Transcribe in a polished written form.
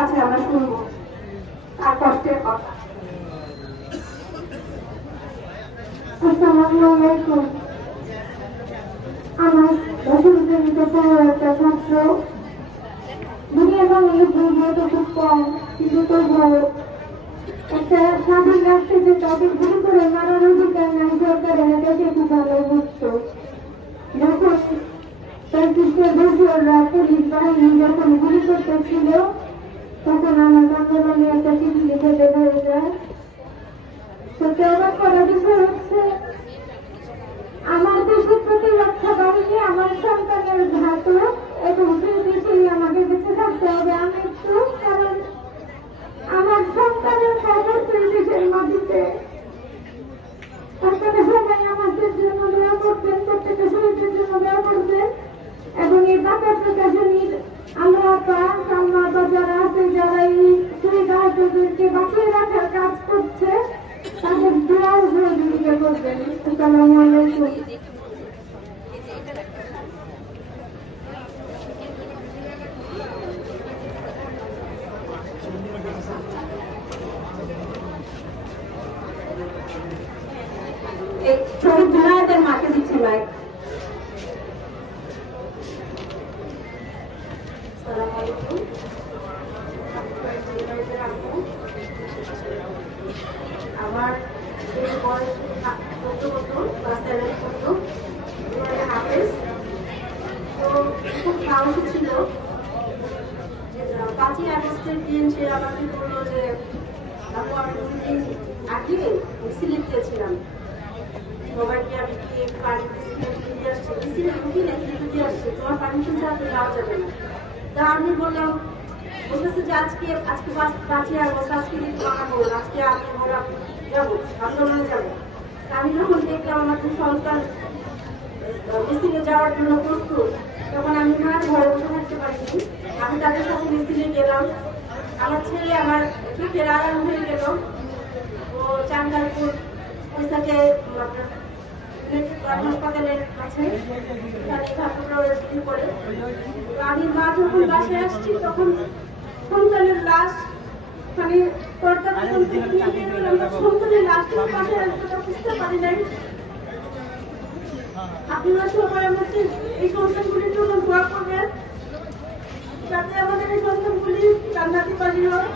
কাছে আমরা শুনবো তার কষ্টের কথা। আসসালামু আলাইকুম। আমার দশম শ্রেণীতে পড়ো একটা ছাত্র। দুনিয়া বাংলায় বই তো খুব কম, কিন্তু তবুও একটা স্বাধীন রাষ্ট্রে যে তাদের গুলি করে মারার অধিকার নাই সরকারের, এটাকে খুব ভালো বুঝতো। যখন ফ্যাসিস্টের দোসররা পুলিশ বাহিনী যখন গুলি করতেছিল, তখন আমার আন্দোলনে একটা চিঠি লিখে দেওয়া হয়ে যায়। সত্যি অবাক করার বিষয় হচ্ছে, আমার দেশের প্রতিরক্ষা বাহিনী আমার সন্তানের ঘাতক এবং সেই দেশেই আমাকে বেঁচে থাকতে হবে। আমি একটু, কারণ আমার সন্তানের খবর সেই দেশের মাটিতে। আপনারা সবাই আমাদের জন্য দোয়া করবেন, প্রত্যেকটা শহীদের জন্য দোয়া করবেন। এবং এই বাংলা প্রকাশনীর আলো আপা, সালমা আপা যারা আছে, যারা এই শহীদ আহতদেরকে বাঁচিয়ে রাখার কাজ করছে, তাদের দোয়া সহযোগিতা করবেন। আসসালামু আলাইকুম। শহীদ জুনায়েদের মাকে দিচ্ছি মাইক। আমার বয়স 14 বছর, ক্লাস 7 পর্যন্ত হাফেজ। তো খুব সাহসী ছিল। 5ই আগস্টের দিন সে আমাকে বললো যে আপু আমি দুদিন আগে সিলেট গিয়েছিলাম, সবাইকে আমি কি পানি দিয়ে আসছি, সিলেট ঢুকি না সিলেট দিয়ে আসছি, তোমার পারমিশন ছাড়া যাওয়া যাবে না। তা আমি বললাম, বলতেছে যে আজকে 5ই আগস্ট, আজকে কিন্তু বানাবো, আজকে আমি আমরা যাবো, আন্দোলনে যাবো। আমি যখন দেখলাম আমাদের সন্তান মিছিলে যাওয়ার জন্য প্রস্তুত, তখন আমি আর ঘরে বসে থাকতে পারিনি। আমি তাদের সাথে মিছিলে গেলাম। আমার ছেলে আমার চোখের আড়াল হয়ে গেল। ও চাঙ্গালপুর ওই থেকে হাসপাতালের কাছে করে। আমি মা যখন বাসায় আসছি, তখন সন্তানের লাশ মানে সন্তানের লাশটা বাসায় আসতে বুঝতে পারি নাই। আপনারা সবাই আমাদের এই সন্তানগুলির জন্য দোয়া করবেন, যাতে আমাদের এই সন্তানগুলি জান্নাতি বাড়ি হয়।